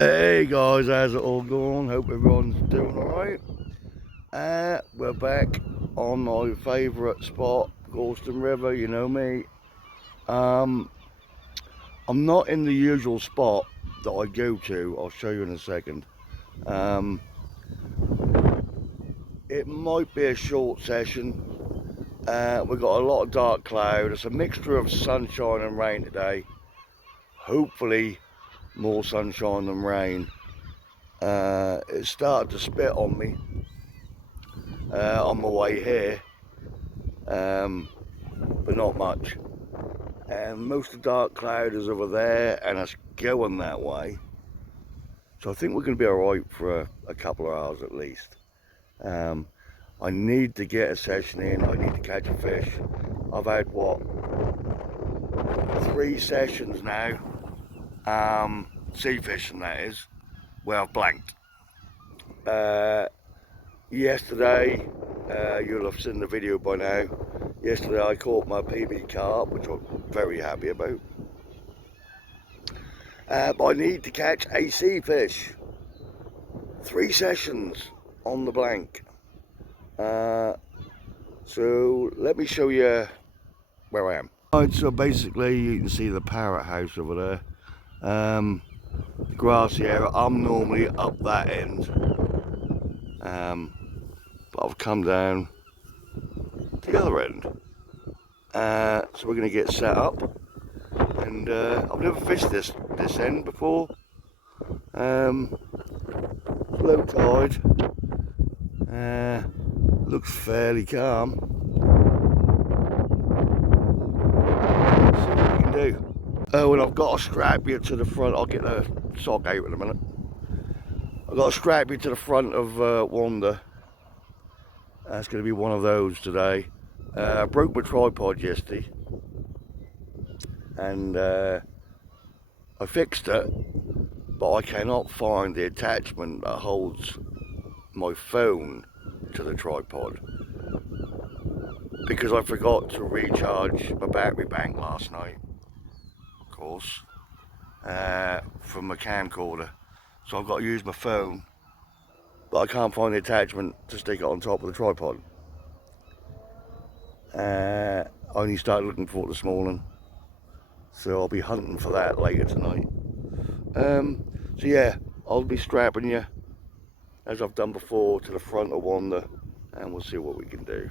Hey guys, how's it all going? Hope everyone's doing alright. We're back on my favourite spot, Gorleston River, you know me. I'm not in the usual spot that I go to, I'll show you in a second. Um, it might be a short session. We've got a lot of dark cloud. It's a mixture of sunshine and rain today. Hopefully more sunshine than rain. It started to spit on me on my way here. But not much. And most of the dark cloud is over there, and it's going that way. So I think we're going to be alright for a couple of hours at least. I need to get a session in. I need to catch a fish. I've had what, 3 sessions now, sea fishing that is, where I've blanked. Yesterday, you'll have seen the video by now. Yesterday I caught my PB carp, which I'm very happy about. But I need to catch a sea fish. 3 sessions on the blank. So let me show you where I am. Right, so basically you can see the parrot house over there. The grassy area. I'm normally up that end. But I've come down the other end. So we're going to get set up. And I've never fished this end before. Low tide. Looks fairly calm. Let's see what we can do. Oh, and I've got to strap you to the front. I'll get the sock out in a minute. I've got to strap you to the front of Wanda. That's going to be one of those today. I broke my tripod yesterday. And I fixed it. But I cannot find the attachment that holds my phone to the tripod. Because I forgot to recharge my battery bank last night. Of course. From my camcorder. So I've got to use my phone. But I can't find the attachment to stick it on top of the tripod. I only started looking for it this morning, so I'll be hunting for that later tonight. So yeah, I'll be strapping you, as I've done before, to the front of Wanda, and we'll see what we can do.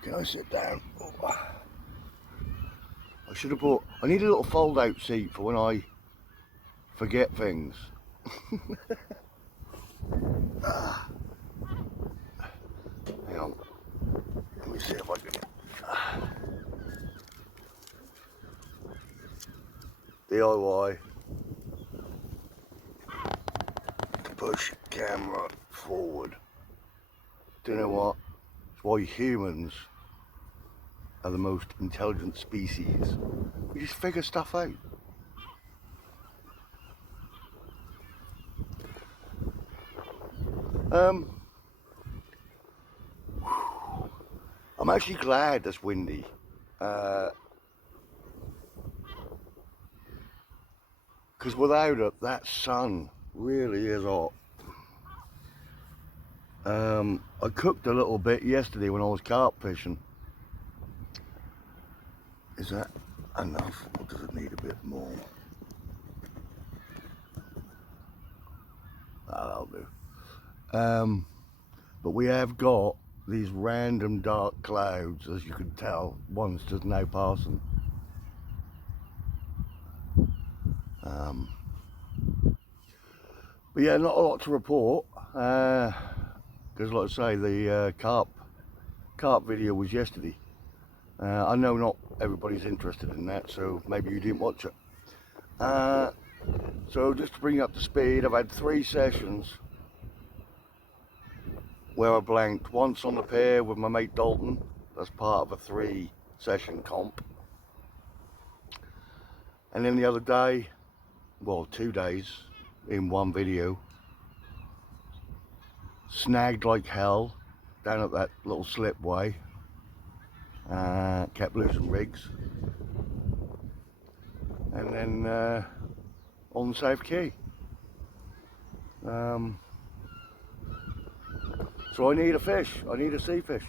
Can I sit down? Oh. I should have bought, I need a little fold out seat for when I forget things. Hang on, let me see if I can. DIY. To push camera forward. Do you know what? It's why humans are the most intelligent species. We just figure stuff out. I'm actually glad it's windy. Because without it, that sun really is hot. I cooked a little bit yesterday when I was carp fishing. Is that enough, or does it need a bit more? That'll do. But we have got these random dark clouds, as you can tell. One's just now passing. But yeah, not a lot to report, because like I say, the carp video was yesterday. I know not everybody's interested in that, so maybe you didn't watch it. So just to bring you up to speed, I've had 3 sessions where I blanked. Once on the pier with my mate Dalton, that's part of a 3-session comp. And then the other day, well 2 days in one video, snagged like hell down at that little slipway, kept losing rigs, and then on the South Quay. So I need a fish, I need a sea fish.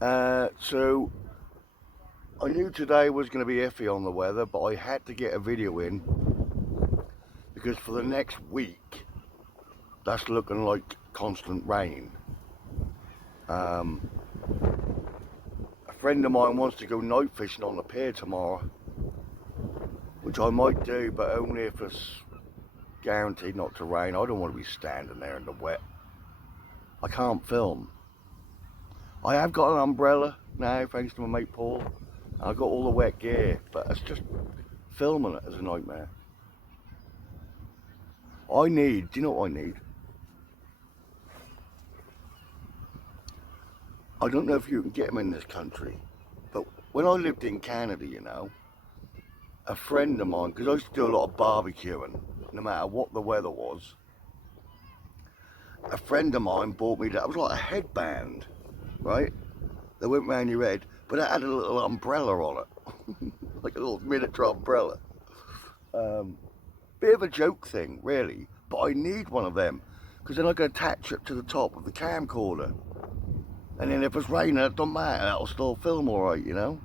So I knew today was going to be iffy on the weather, but I had to get a video in because for the next week that's looking like constant rain. A friend of mine wants to go night fishing on the pier tomorrow, which I might do, but only if it's guaranteed not to rain. I don't want to be standing there in the wet. I can't film. I have got an umbrella now, thanks to my mate Paul. I've got all the wet gear, but it's just filming it is a nightmare. Do you know what I need? I don't know if you can get them in this country, but when I lived in Canada, you know, a friend of mine, because I used to do a lot of barbecuing, no matter what the weather was, a friend of mine bought me that. It was like a headband, right? That went round your head, but it had a little umbrella on it, like a little miniature umbrella. Bit of a joke thing, really, but I need one of them, because then I can attach it to the top of the camcorder. And then if it's raining, it don't matter, that'll still film alright, you know?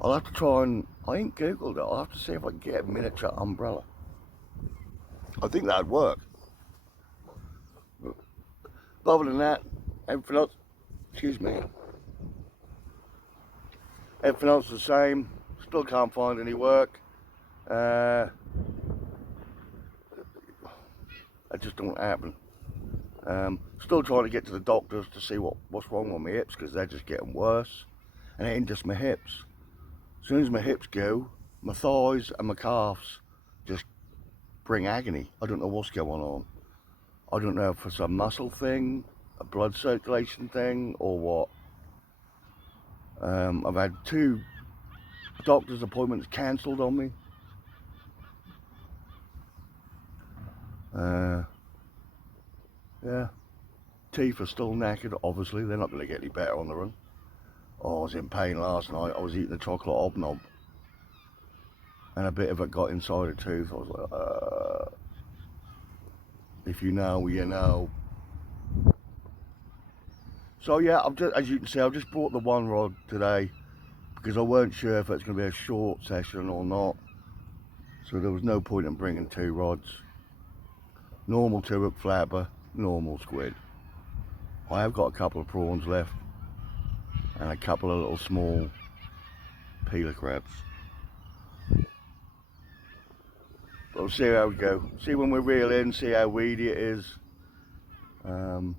I'll have to try and, I ain't googled it, I'll have to see if I can get a miniature umbrella. I think that'd work. But other than that, everything else, excuse me, everything else is the same. Still can't find any work. That just don't happen. Still trying to get to the doctors to see what's wrong with my hips, because they're just getting worse. And it ain't just my hips. As soon as my hips go, my thighs and my calves just bring agony. I don't know what's going on. I don't know if it's a muscle thing, a blood circulation thing, or what. I've had 2 doctor's appointments cancelled on me. Yeah, teeth are still knackered, obviously. They're not going to get any better on the run. Oh, I was in pain last night. I was eating a chocolate hobnob, and a bit of it got inside a tooth. I was like, if you know, you know. So yeah, as you can see, I've just brought the 1 rod today because I weren't sure if it's going to be a short session or not. So there was no point in bringing 2 rods. Normal 2-hook flapper, normal squid. I have got a couple of prawns left and a couple of little small peeler crabs. But we'll see how we go. See when we reel in, see how weedy it is. So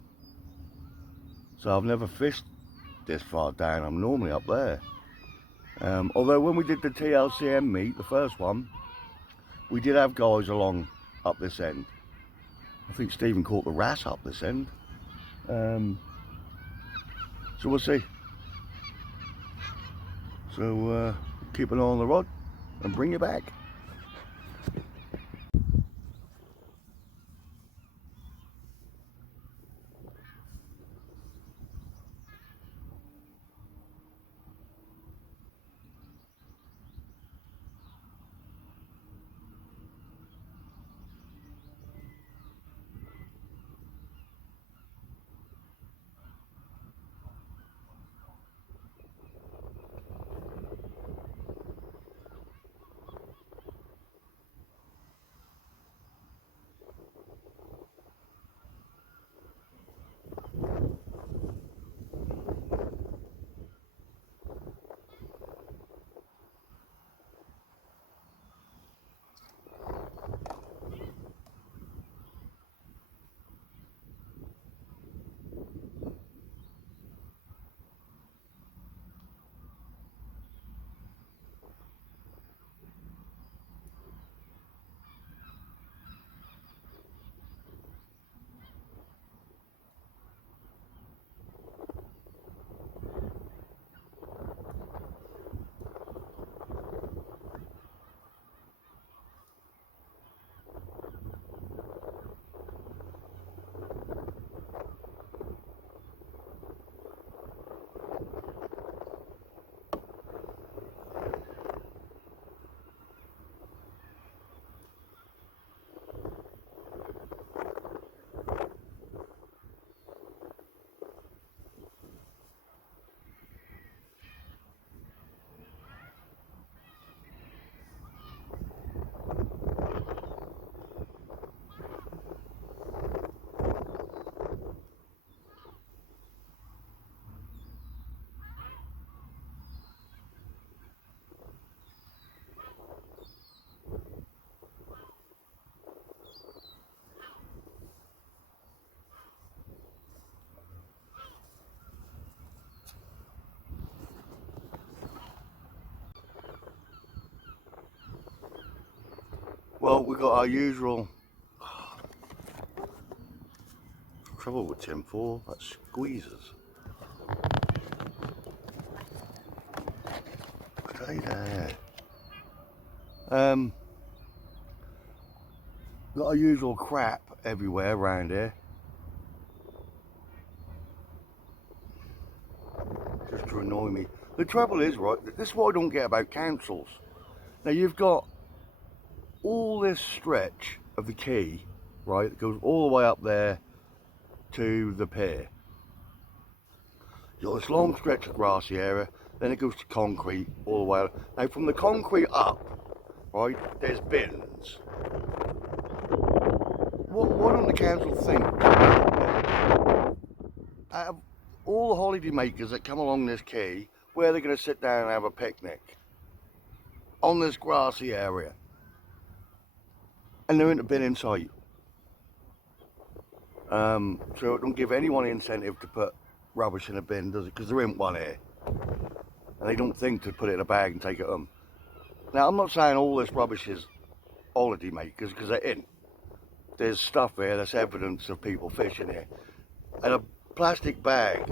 I've never fished this far down. I'm normally up there. Although when we did the TLCM meet, the first one, we did have guys along up this end. I think Stephen caught the wrasse up this end. So we'll see. So keep an eye on the rod and bring you back. Well, we got our usual trouble with Tim 4, that squeezes. Stay there. Got our usual crap everywhere around here. Just to annoy me. The trouble is, right, this is what I don't get about councils. Now you've got all this stretch of the quay, right, that goes all the way up there to the pier. You've got this long stretch of grassy area, then it goes to concrete all the way up. Now from the concrete up, right, there's bins. Why don't the council think, out of all the holiday makers that come along this quay, where they're going to sit down and have a picnic? On this grassy area. And there ain't a bin in sight. So it don't give anyone incentive to put rubbish in a bin, does it? Because there ain't one here. And they don't think to put it in a bag and take it home. Now, I'm not saying all this rubbish is holiday makers, because there ain't. There's stuff here that's evidence of people fishing here. And a plastic bag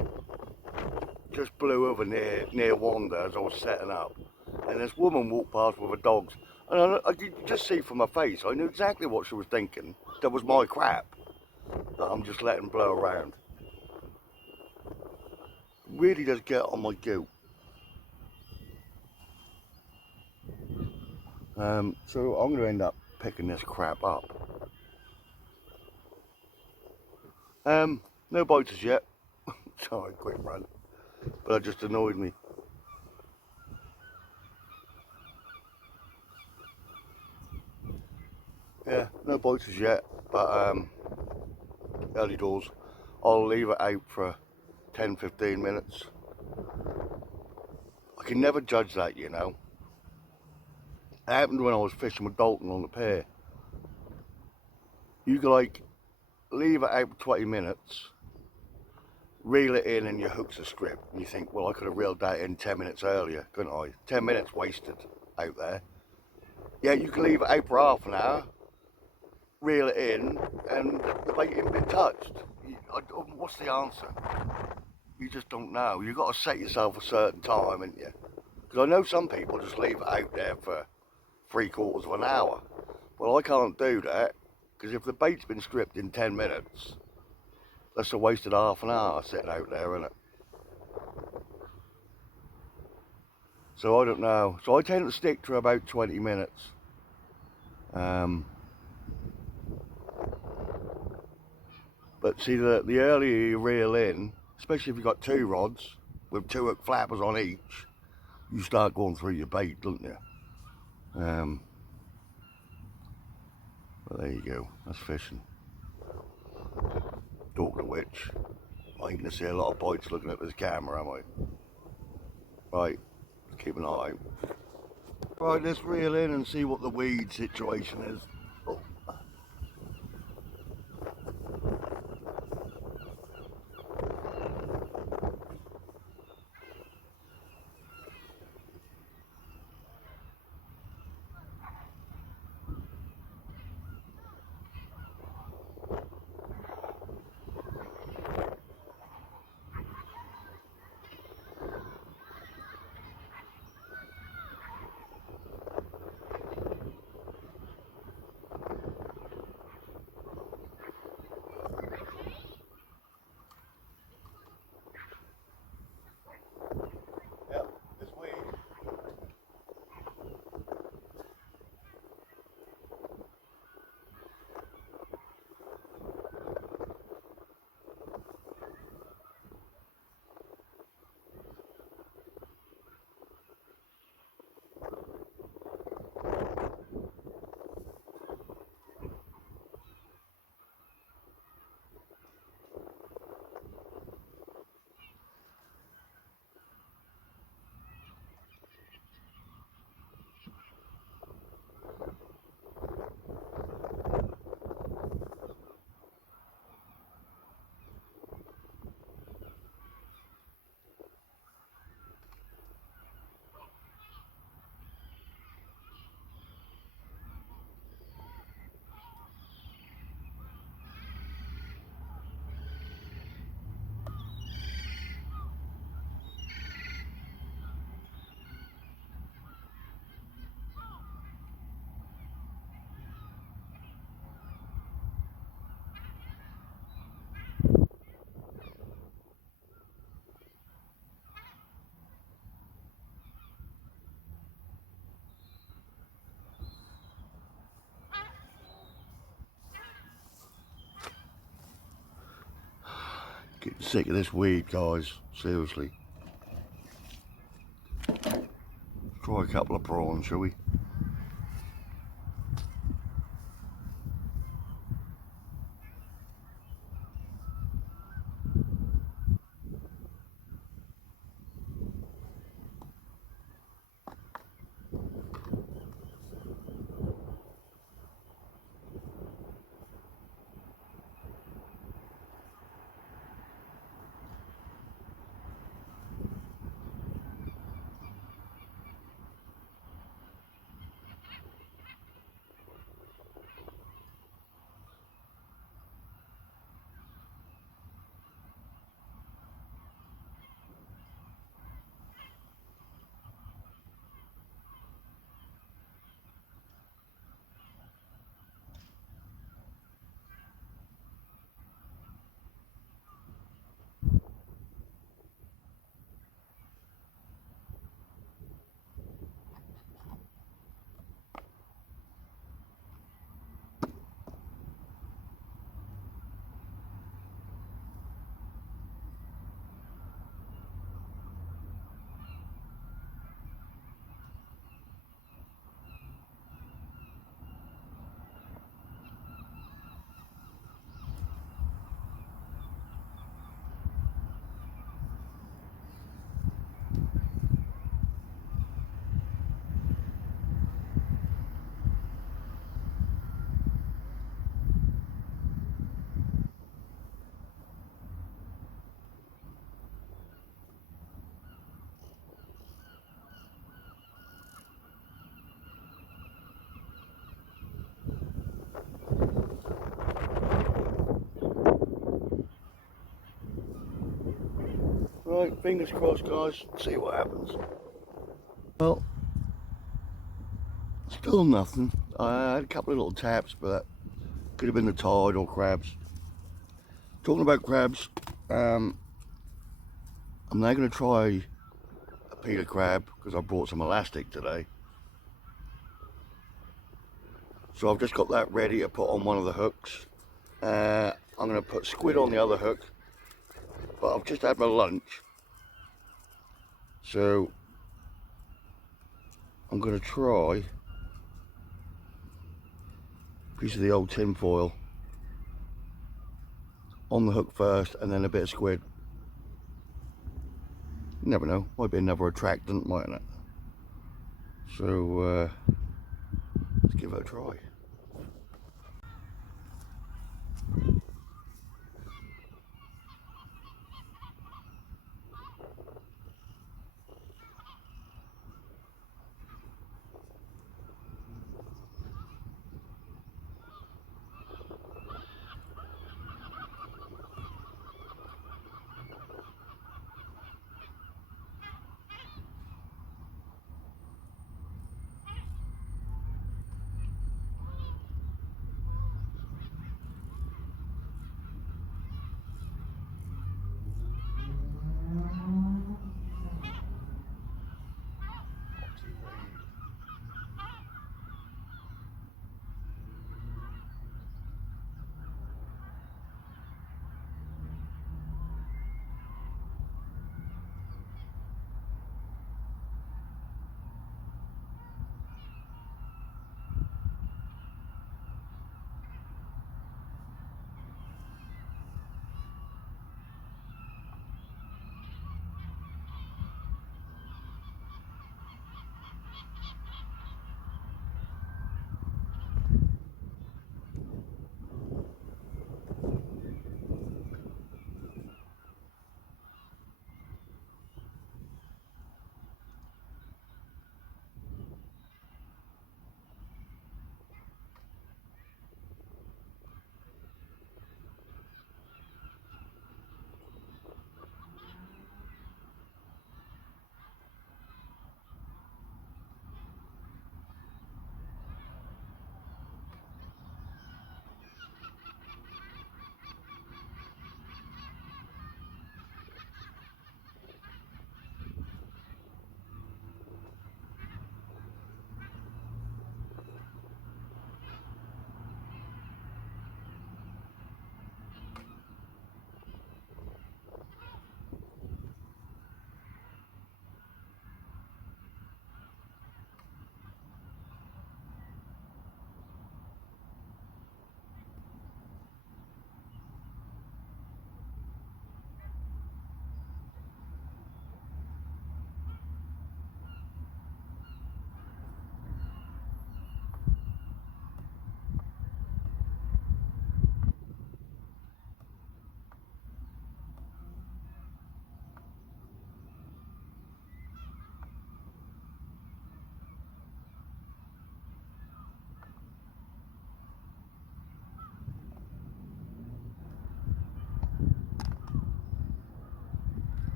just blew over near Wanda as I was setting up. And this woman walked past with her dogs. And I could just see from her face, I knew exactly what she was thinking. That was my crap that I'm just letting blow around. Really does get on my goat. So I'm going to end up picking this crap up. No bites as yet. Sorry, quick run. But that just annoyed me. Yeah, no bites as yet, but early doors. I'll leave it out for 10-15 minutes. I can never judge that, you know. It happened when I was fishing with Dalton on the pier. You can like leave it out for 20 minutes, reel it in and your hook's a strip. And you think, well, I could have reeled that in 10 minutes earlier, couldn't I? 10 minutes wasted out there. Yeah, you can leave it out for half an hour, reel it in, and the bait ain't been touched. What's the answer? You just don't know. You've got to set yourself a certain time, haven't you? Because I know some people just leave it out there for 3/4 of an hour. Well, I can't do that, because if the bait's been stripped in 10 minutes, that's a wasted half an hour sitting out there, isn't it? So I don't know. So I tend to stick to about 20 minutes. But see, the earlier you reel in, especially if you've got 2 rods with 2 hook flappers on each, you start going through your bait, don't you? But there you go, that's fishing. Talking of which, I ain't gonna see a lot of bites looking at this camera, am I? Right, let's keep an eye out. Right, let's reel in and see what the weed situation is. Oh. Getting sick of this weed, guys. Seriously. Try a couple of prawns, shall we? Right, fingers crossed, guys. See what happens. Well, still nothing. I had a couple of little taps, but that could have been the tide or crabs. Talking about crabs, I'm now going to try a Peter crab because I brought some elastic today. So I've just got that ready to put on one of the hooks. I'm going to put squid on the other hook, but I've just had my lunch. So I'm going to try a piece of the old tin foil on the hook first and then a bit of squid. You never know, might be another attractant, mightn't it? So let's give it a try.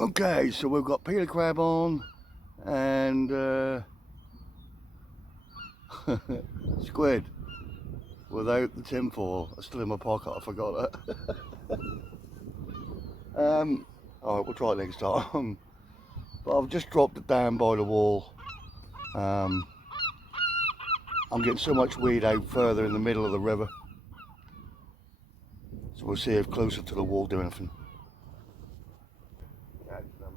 Okay, so we've got peeler crab on and squid without the tinfoil. It's still in my pocket, I forgot it. Alright, we'll try it next time. But I've just dropped it down by the wall. I'm getting so much weed out further in the middle of the river. So we'll see if closer to the wall do anything. Catch them.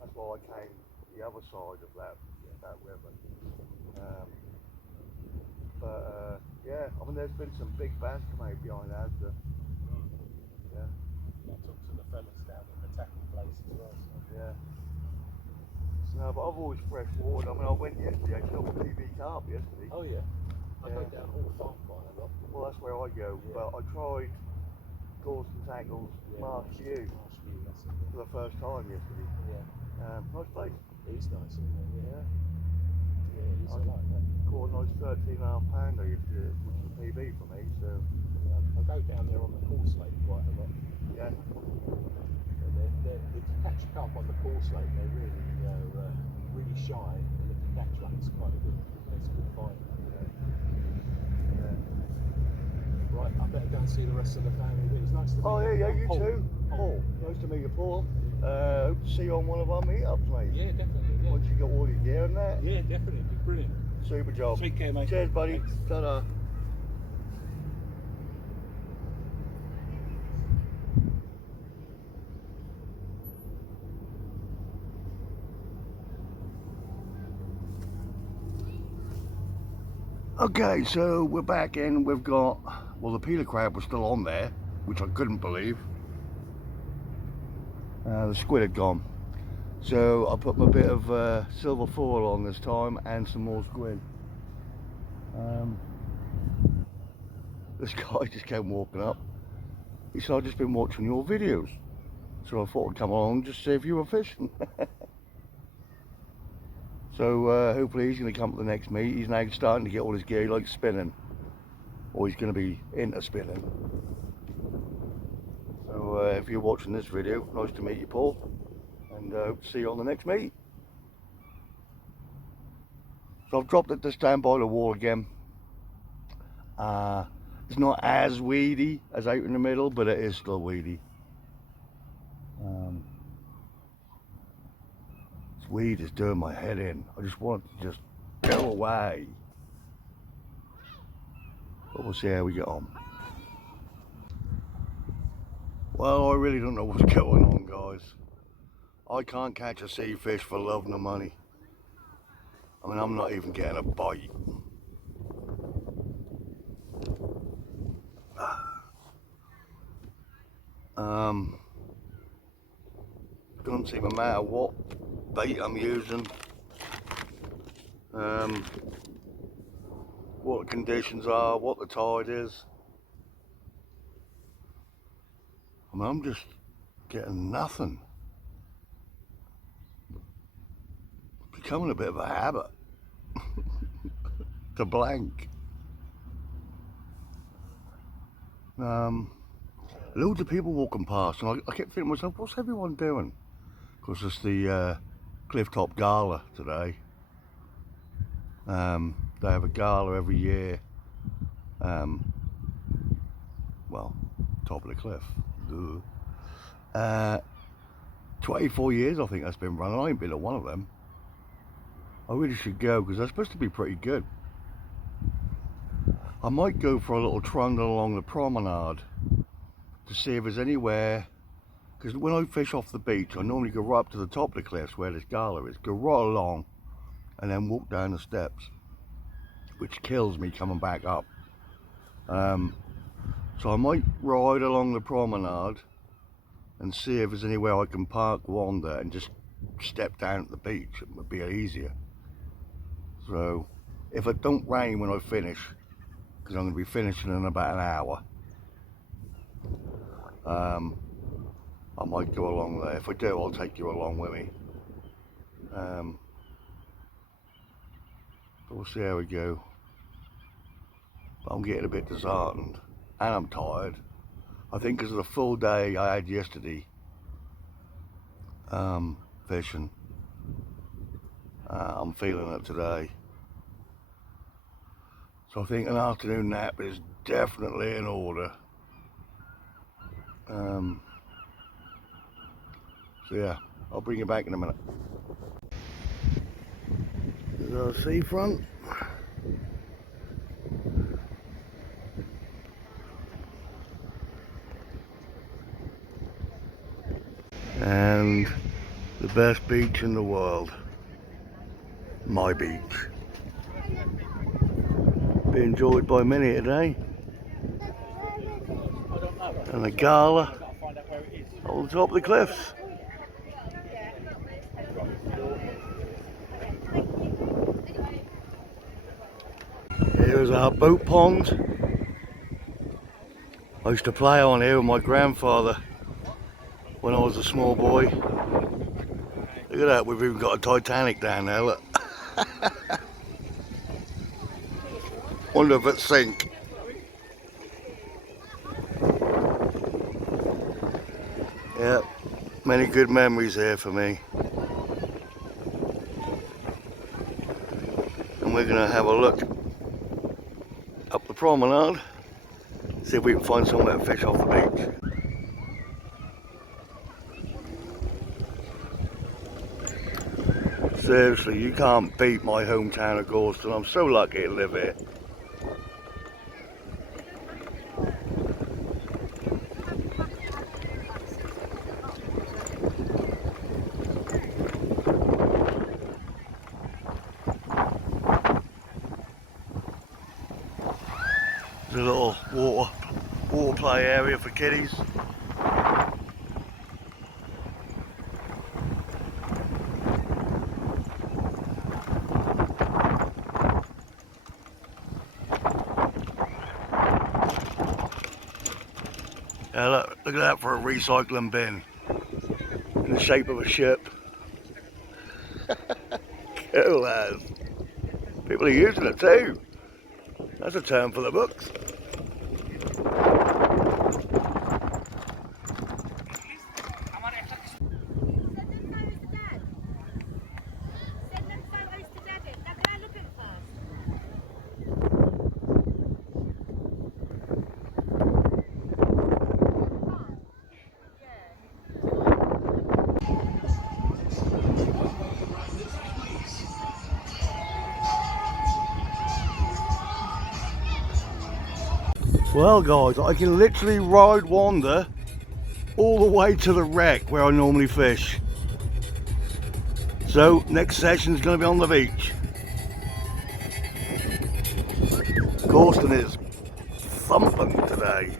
That's why I came the other side of that river. Yeah, I mean there's been some big bass come out behind Asda. Yeah. I took to the fellas down in the tackle place as well. So. Yeah. No, but I've always fresh water. I mean, I went yesterday. I killed a PB carp yesterday. Oh yeah. I go down all farm quite a lot. Well, that's where I go. Yeah. But I tried Gorleston Tackles Marsh View for the first time yesterday. Yeah. Nice place. It is nice, isn't it? Yeah. Yeah, it is. I like that. Caught a nice 13.5 pounder yesterday, which is a PB for me. So I go down there on the call slate quite a lot. Yeah. If you catch a carp on the call slate, they're really shy, and if you catch one, it's quite a good fight. Yeah. Right, I better go and see the rest of the family. But it's nice to meet you. Yeah, you Paul. too. Paul, nice to meet you, Paul. Hope to see you on one of our meetups, mate. Yeah, definitely. Yeah. Once you got all your gear and that. Yeah, definitely. Brilliant. Super job. Take care, mate. Cheers, buddy. Thanks. Ta-da. Okay, so we're back in. We've got, well, the peeler crab was still on there, which I couldn't believe. The squid had gone. So I put my bit of silver foil on this time and some more squid. This guy just came walking up. He said, I've just been watching your videos. So I thought I'd come along and just see if you were fishing. So hopefully he's going to come to the next meet. He's now starting to get all his gear. He likes spinning, or he's going to be into spinning. So if you're watching this video, nice to meet you, Paul, and hope to see you on the next meet. So I've dropped it just down by the wall again. It's not as weedy as out in the middle, but it is still weedy. Weed is doing my head in. I just want it to just go away. But we'll see how we get on. Well, I really don't know what's going on, guys. I can't catch a sea fish for love nor money. I mean, I'm not even getting a bite. Doesn't seem to matter what bait I'm using, what the conditions are, what the tide is. I mean, I'm just getting nothing. It's becoming a bit of a habit to blank. Loads of people walking past, and I kept thinking to myself, what's everyone doing? Because it's the Clifftop Gala today. They have a gala every year. Well, top of the cliff. 24 years I think that's been running. I ain't been at one of them. I really should go because they're supposed to be pretty good. I might go for a little trundle along the promenade to see if there's anywhere, because when I fish off the beach I normally go right up to the top of the cliffs where this gala is, go right along and then walk down the steps, which kills me coming back up. So I might ride along the promenade and see if there's anywhere I can park, wander and just step down at the beach. It would be easier. So if it don't rain when I finish, because I'm going to be finishing in about an hour, I might go along there. If I do, I'll take you along with me. But we'll see how we go. But I'm getting a bit disheartened and I'm tired. I think because of the full day I had yesterday fishing. I'm feeling it today. So I think an afternoon nap is definitely in order. So yeah, I'll bring you back in a minute. There's our seafront. And the best beach in the world. My beach. Be enjoyed by many today. And a gala on the top of the cliffs. Here's our boat pond. I used to play on here with my grandfather when I was a small boy. Look at that, we've even got a Titanic down there, look. Wonder if it's sink. Yeah, many good memories here for me. And we're gonna have a look up the promenade, see if we can find somewhere to fish off the beach. Seriously, you can't beat my hometown of Gorleston. I'm so lucky to live here. There's a little water play area for kiddies. Yeah, look at that for a recycling bin in the shape of a ship. Cool as. People are using it too. That's a term for the books. Well guys, I can literally ride wander all the way to the wreck where I normally fish. So next session's going to be on the beach. Gorleston is thumping today.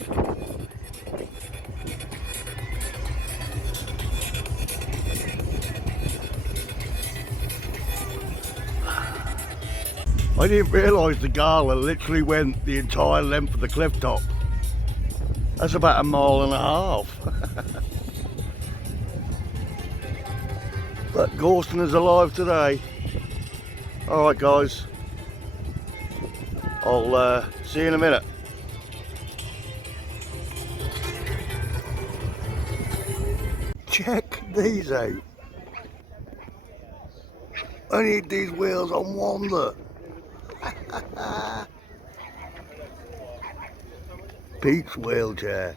I didn't realise the gala literally went the entire length of the cliff top. That's about 1.5 miles. But Gorleston is alive today. Alright guys, I'll see you in a minute. Check these out. I need these wheels on wander. Pete's wheelchair.